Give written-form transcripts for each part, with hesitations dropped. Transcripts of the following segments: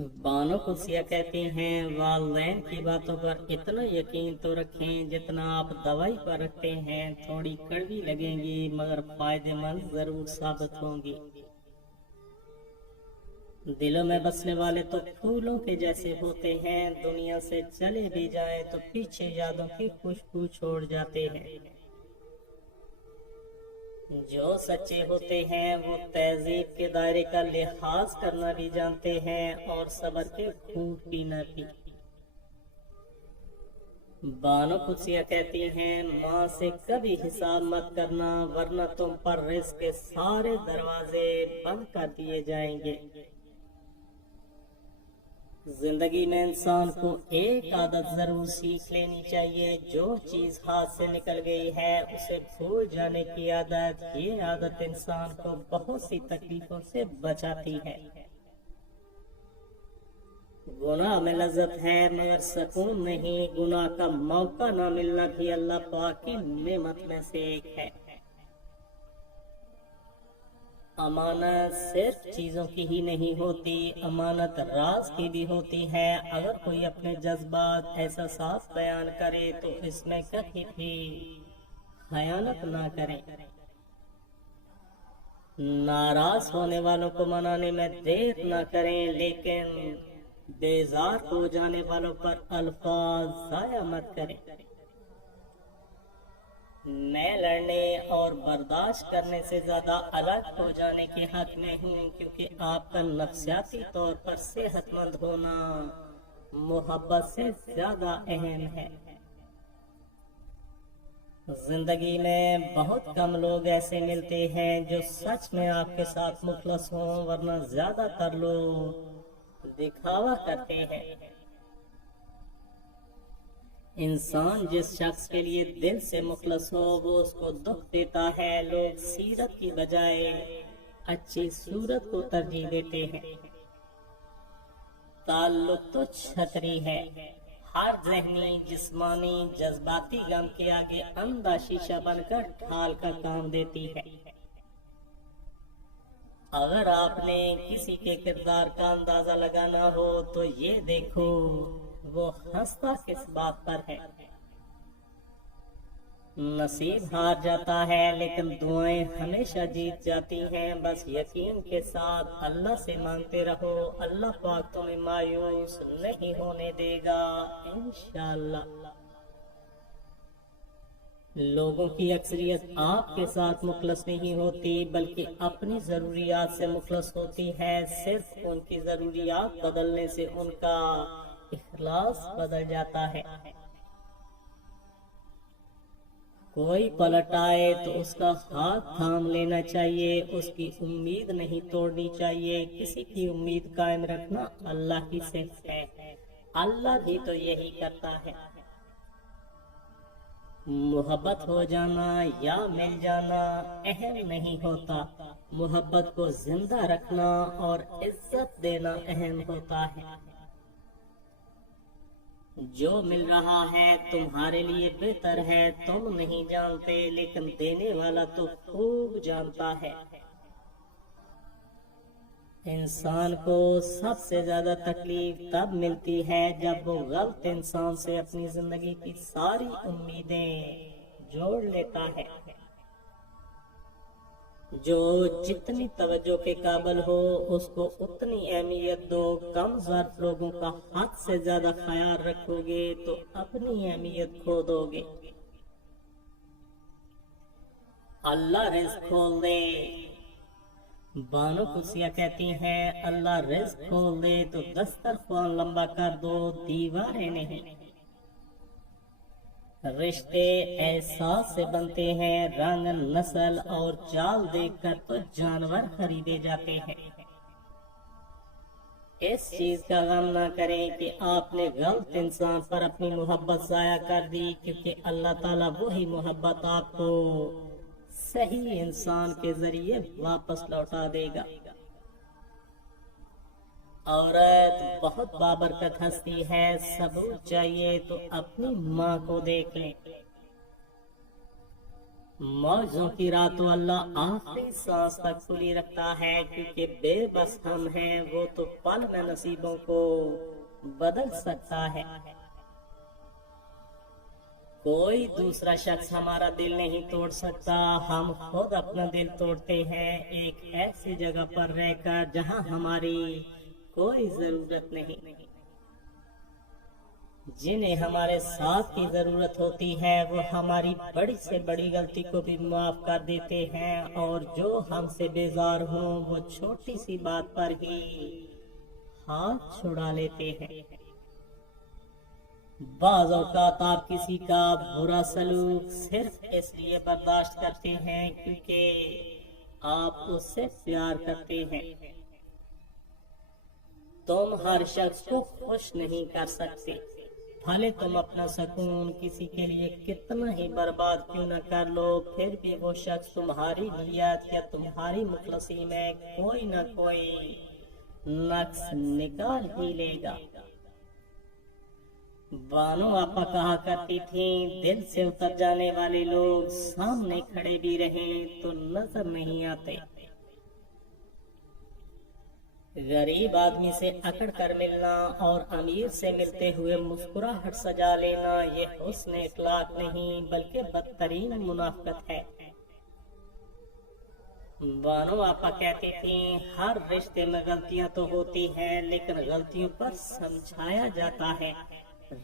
बानो खुशियाँ कहती हैं, वालदैन की बातों पर इतना यकीन तो रखें जितना आप दवाई पर रखते हैं। थोड़ी कड़वी लगेंगी मगर फायदेमंद जरूर साबित होंगी। दिलों में बसने वाले तो फूलों के जैसे होते हैं, दुनिया से चले भी जाएं तो पीछे यादों की खुशबू छोड़ जाते हैं। जो सच्चे होते हैं वो तहजीब के दायरे का लिहाज करना भी जानते हैं और सब्र के घूंट पीना भी। बानो खुशियाँ कहती हैं, माँ से कभी हिसाब मत करना वरना तुम पर रिस्क के सारे दरवाजे बंद कर दिए जाएंगे। जिंदगी में इंसान को एक आदत जरूर सीख लेनी चाहिए, जो चीज हाथ से निकल गई है उसे भूल जाने की आदत। ये आदत इंसान को बहुत सी तकलीफों से बचाती है। गुनाह में लज्जत है मगर सुकून नहीं, गुनाह का मौका न मिलना भी अल्लाह पाक की नेमत में से एक है। अमानत सिर्फ चीजों की ही नहीं होती, अमानत राज की भी होती है। अगर कोई अपने जज्बात एहसास बयान करे तो इसमें कभी भी खयानत ना करे। नाराज होने वालों को मनाने में देर ना करें, लेकिन बेजार हो जाने वालों पर अल्फाज जाया मत करें। मैं लड़ने और बर्दाश्त करने से ज्यादा अलग हो जाने के हक में हूँ, क्योंकि आपका नफ्सियाती तौर पर सेहतमंद होना मोहब्बत से ज्यादा अहम है। जिंदगी में बहुत कम लोग ऐसे मिलते हैं जो सच में आपके साथ मुखलस हों, वरना ज्यादातर लोग दिखावा करते हैं। इंसान जिस शख्स के लिए दिल से मुखलस हो वो उसको दुख देता है। लोग सीरत की बजाय अच्छी सूरत को तरजीह देते हैं। ताल्लुक तो छतरी है, हर जहनी जिस्मानी जज्बाती गम के आगे अंधा शीशा बनकर ढाल का काम देती है। अगर आपने किसी के किरदार का अंदाजा लगाना हो तो ये देखो वो हंसता किस बात पर है। नसीब हार जाता है लेकिन दुआएं हमेशा जीत जाती हैं। बस यकीन के साथ अल्लाह से मांगते रहो, अल्लाह पाक तुम्हें मायूस नहीं होने देगा इंशाअल्लाह। लोगों की अक्सरियत आपके साथ मुखलस नहीं होती बल्कि अपनी जरूरियात से मुखलस होती है। सिर्फ उनकी जरूरियात बदलने से उनका इखलास बदल जाता है। कोई पलट आए तो उसका हाथ थाम लेना चाहिए, उसकी उम्मीद नहीं तोड़नी चाहिए। किसी की उम्मीद कायम रखना अल्लाह की सिर्फ है, अल्लाह भी तो यही करता है। मोहब्बत हो जाना या मिल जाना अहम नहीं होता, मोहब्बत को जिंदा रखना और इज्जत देना अहम होता है। जो मिल रहा है तुम्हारे लिए बेहतर है, तुम नहीं जानते लेकिन देने वाला तो खूब जानता है। इंसान को सबसे ज्यादा तकलीफ तब मिलती है जब वो गलत इंसान से अपनी जिंदगी की सारी उम्मीदें जोड़ लेता है। जो जितनी तवज्जो के काबिल हो उसको उतनी अहमियत दो। कम ज़र्फ लोगों का हद से ज्यादा ख्याल रखोगे तो अपनी अहमियत खो दोगे। अल्लाह रिज़्क खोल दे। बानो खुशियाँ कहती हैं, अल्लाह रिज़्क खोल दे तो दस्तरख्वान लंबा कर दो, दीवारें नहीं। रिश्ते एहसास से बनते हैं, रंग नस्ल और चाल देखकर तो जानवर खरीदे जाते हैं। इस चीज का गम ना करें कि आपने गलत इंसान पर अपनी मोहब्बत जाया कर दी, क्योंकि अल्लाह ताला वही मोहब्बत आपको सही इंसान के जरिए वापस लौटा देगा। औरत बहुत बाबरकत हस्ती है, सबूत चाहिए तो अपनी माँ को देख लें। मौजों की रातों अल्लाह आखिरी सांस तक खुली रखता है, क्योंकि बेबस हम हैं, वो तो पल में नसीबों को बदल सकता है। कोई दूसरा शख्स हमारा दिल नहीं तोड़ सकता, हम खुद अपना दिल तोड़ते हैं, एक ऐसी जगह पर रहकर जहां हमारी कोई जरूरत नहीं। जिन्हें हमारे साथ की जरूरत होती है वो हमारी बड़ी से बड़ी गलती को भी माफ कर देते हैं, और जो हमसे बेजार हो वो छोटी सी बात पर ही हाथ छुड़ा लेते हैं। बाज़ औक़ात आप किसी का बुरा सलूक सिर्फ इसलिए बर्दाश्त करते हैं क्योंकि आप उससे प्यार करते हैं। तुम हर शख्स को खुश नहीं कर सकते, भले तुम अपना सुकून किसी के लिए कितना ही बर्बाद क्यों न कर लो, फिर भी वो शख्स तुम्हारी नियत या तुम्हारी मुखलसी में कोई न कोई नक्स निकाल ही लेगा। बानो आपा कहा करती थी, दिल से उतर जाने वाले लोग सामने खड़े भी रहें तो नजर नहीं आते। गरीब आदमी से अकड़ कर मिलना और अमीर से मिलते हुए मुस्कुराहट सजा लेना ये हुस्न इखलाक नहीं बल्कि बदतरीन मुनाफिकत है। बानो आपा कहती थी, हर रिश्ते में गलतियां तो होती हैं, लेकिन गलतियों पर समझाया जाता है,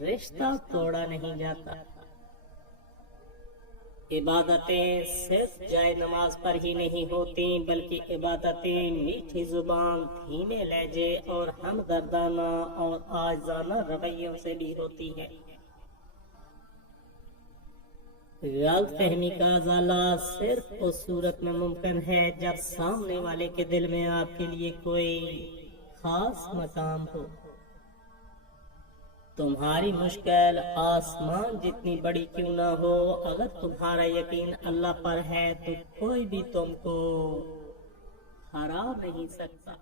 रिश्ता तोड़ा नहीं जाता। इबादतें सिर्फ जाए नमाज पर ही नहीं होती, बल्कि इबादतें मीठी जुबान, धीमे लहजे और हमदर्दाना और आजाना रवैयों से भी होती है। गलत फहमी का अजाला सिर्फ उस सूरत में मुमकिन है जब सामने वाले के दिल में आपके लिए कोई खास मकाम हो। तुम्हारी मुश्किल आसमान जितनी बड़ी क्यों ना हो, अगर तुम्हारा यकीन अल्लाह पर है तो कोई भी तुमको हरा नहीं सकता।